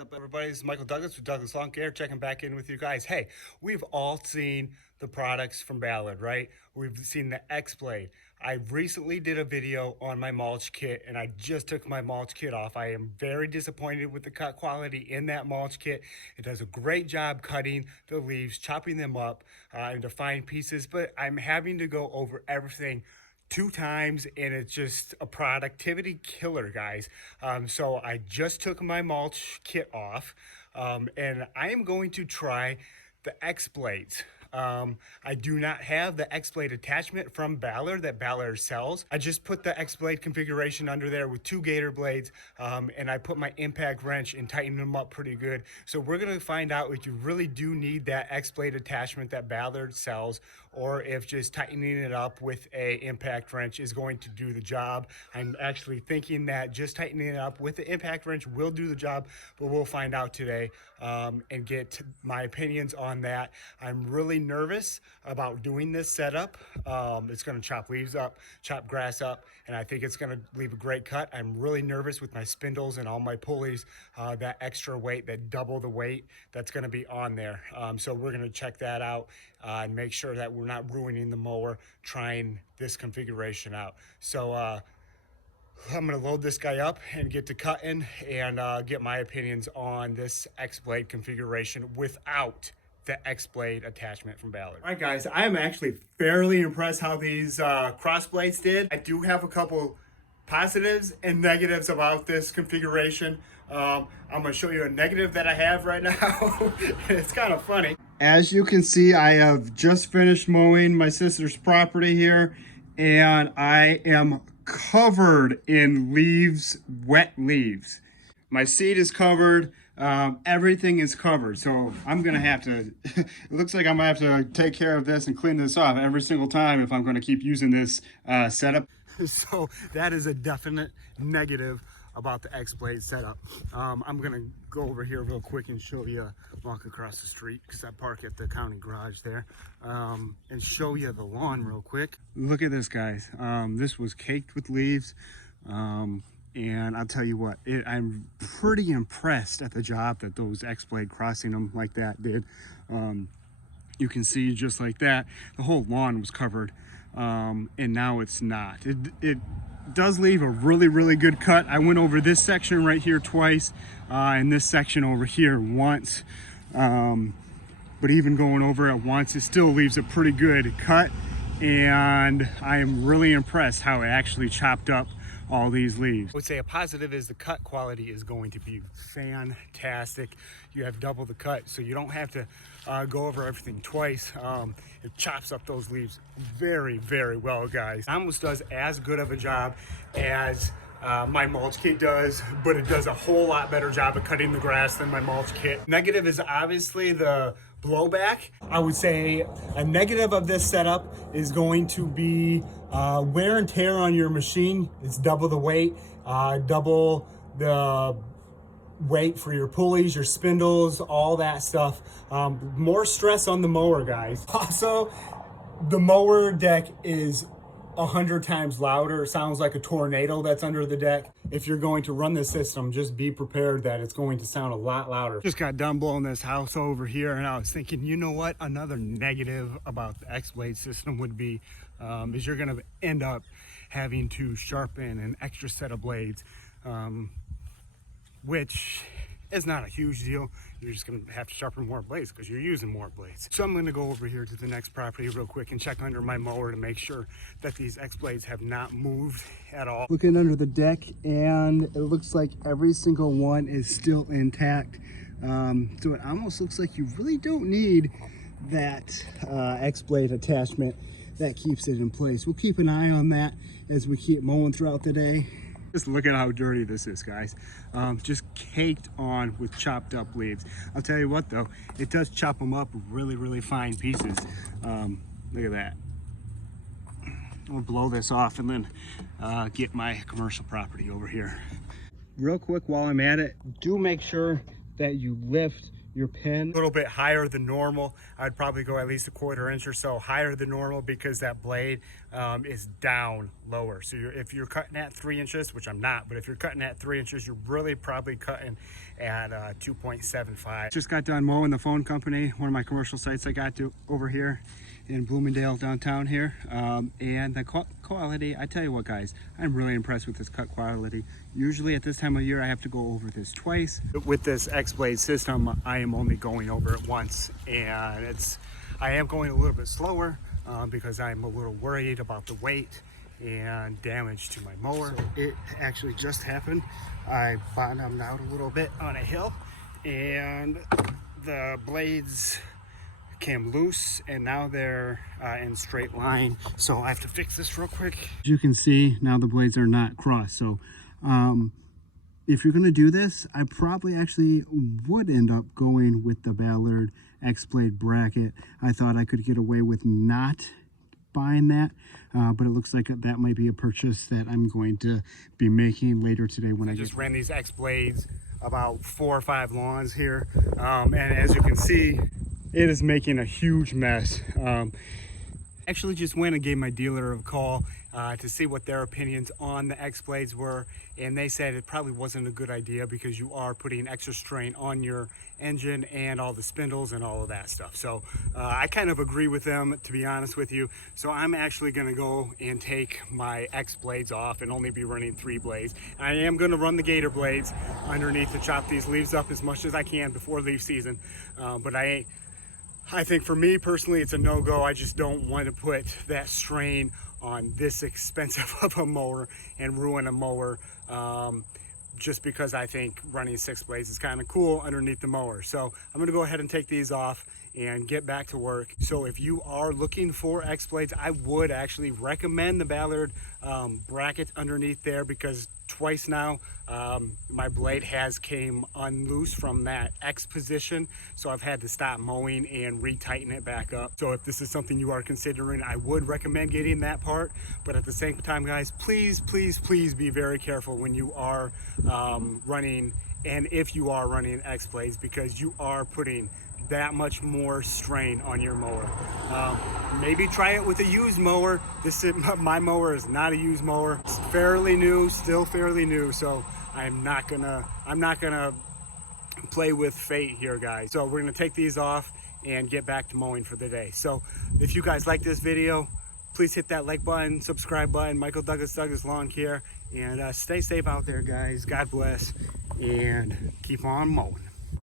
up, everybody? This is Michael Douglas with Douglas Lawn Care, checking back in with you guys. Hey, we've all seen the products from Ballard, right? We've seen the X Blade. I recently did a video on my mulch kit, and I just took my mulch kit off. I am very disappointed with the cut quality in that mulch kit. It does a great job cutting the leaves, chopping them up into fine pieces, but I'm having to go over everything 2 times, and it's just a productivity killer, guys. So I just took my mulch kit off, and I am going to try the X Blades. I do not have the X Blade attachment from Ballard that Ballard sells. I just put the X Blade configuration under there with 2 gator blades, and I put my impact wrench and tightened them up pretty good. So we're gonna find out if you really do need that X Blade attachment that Ballard sells, or if just tightening it up with a impact wrench is going to do the job. I'm actually thinking that just tightening it up with the impact wrench will do the job, but we'll find out today and get my opinions on that. I'm really nervous about doing this setup. It's going to chop leaves up, chop grass up, and I think it's going to leave a great cut. I'm really nervous with my spindles and all my pulleys, that extra weight, that double the weight that's going to be on there. So we're going to check that out and make sure that we're not ruining the mower trying this configuration out. So I'm going to load this guy up and get to cutting and get my opinions on this X Blade configuration without the X Blade attachment from Ballard. All right, guys, I am actually fairly impressed how these cross blades did. I do have a couple positives and negatives about this configuration. I'm going to show you a negative that I have right now. It's kind of funny. As you can see, I have just finished mowing my sister's property here, and I am covered in leaves, wet leaves. My seed is covered. Everything is covered, so I'm gonna have to it looks like I'm gonna have to take care of this and clean this off every single time if I'm gonna keep using this setup. So that is a definite negative about the X Blade setup. I'm gonna go over here real quick and show you, walk across the street because I park at the county garage there, and show you the lawn real quick. Look at this, guys. This was caked with leaves. And I'll tell you what, I'm pretty impressed at the job that those X Blade crossing them like that did. You can see just like that, the whole lawn was covered, and now it's not. It does leave a really good cut. I went over this section right here twice, and this section over here once. But even going over it once, it still leaves a pretty good cut, and I am really impressed how it actually chopped up all these leaves. I would say a positive is the cut quality is going to be fantastic. You have double the cut, so you don't have to go over everything twice. It chops up those leaves very well, guys. It almost does as good of a job as my mulch kit does, but it does a whole lot better job of cutting the grass than my mulch kit. Negative is obviously the blowback. I would say a negative of this setup is going to be wear and tear on your machine. It's double the weight, double the weight for your pulleys, your spindles, all that stuff. More stress on the mower, guys. Also, the mower deck is 100 times louder. It sounds like a tornado that's under the deck. If you're going to run this system, just be prepared that it's going to sound a lot louder. Just got done blowing this house over here, and I was thinking, you know what? Another negative about the X Blade system would be is you're going to end up having to sharpen an extra set of blades, which is not a huge deal. You're just gonna have to sharpen more blades because you're using more blades. So I'm gonna go over here to the next property real quick and check under my mower to make sure that these X Blades have not moved at all. Looking under the deck, and it looks like every single one is still intact. So it almost looks like you really don't need that X Blade attachment that keeps it in place. We'll keep an eye on that as we keep mowing throughout the day. Just look at how dirty this is, guys. Just caked on with chopped up leaves. I'll tell you what though, it does chop them up really fine pieces. Look at that. I'll blow this off and then get my commercial property over here. Real quick while I'm at it, do make sure that you lift your pin a little bit higher than normal. I'd probably go at least a 1/4 inch or so higher than normal because that blade is down lower. So if you're cutting at 3 inches, which I'm not, but if you're cutting at 3 inches, you're really probably cutting at 2.75. Just got done mowing the phone company, one of my commercial sites I got to over here in Bloomingdale downtown here, and the quality, I tell you what guys, I'm really impressed with this cut quality. Usually at this time of year I have to go over this twice. With this X Blade system I am only going over it once, and I am going a little bit slower because I'm a little worried about the weight and damage to my mower. So it actually just happened. I bottomed out a little bit on a hill and the blades came loose and now they're in straight line, so I have to fix this real quick. As you can see, now the blades are not crossed. So if you're going to do this, I probably actually would end up going with the Ballard X Blade bracket. I thought I could get away with not buying that, but it looks like that might be a purchase that I'm going to be making later today when I just ran these X Blades about 4 or 5 lawns here, and as you can see, it is making a huge mess. Actually just went and gave my dealer a call to see what their opinions on the X Blades were, and they said it probably wasn't a good idea because you are putting extra strain on your engine and all the spindles and all of that stuff. So I kind of agree with them, to be honest with you. So I'm actually going to go and take my X Blades off and only be running 3 blades. I am going to run the Gator blades underneath to chop these leaves up as much as I can before leaf season, but I think for me personally, it's a no-go. I just don't want to put that strain on this expensive of a mower and ruin a mower just because I think running 6 blades is kind of cool underneath the mower. So I'm going to go ahead and take these off and get back to work. So if you are looking for X Blades, I would actually recommend the Ballard bracket underneath there, because twice now my blade has came unloose from that X position, so I've had to stop mowing and retighten it back up. So if this is something you are considering, I would recommend getting that part, but at the same time guys, please be very careful when you are running, and if you are running X Blades, because you are putting that much more strain on your mower. Maybe try it with a used mower. My mower is not a used mower. It's fairly new, still fairly new, so I'm not gonna play with fate here guys. So we're gonna take these off and get back to mowing for the day. So if you guys like this video, please hit that like button, subscribe button. Michael Douglas Lawn Care, and stay safe out there guys. God bless, and keep on mowing.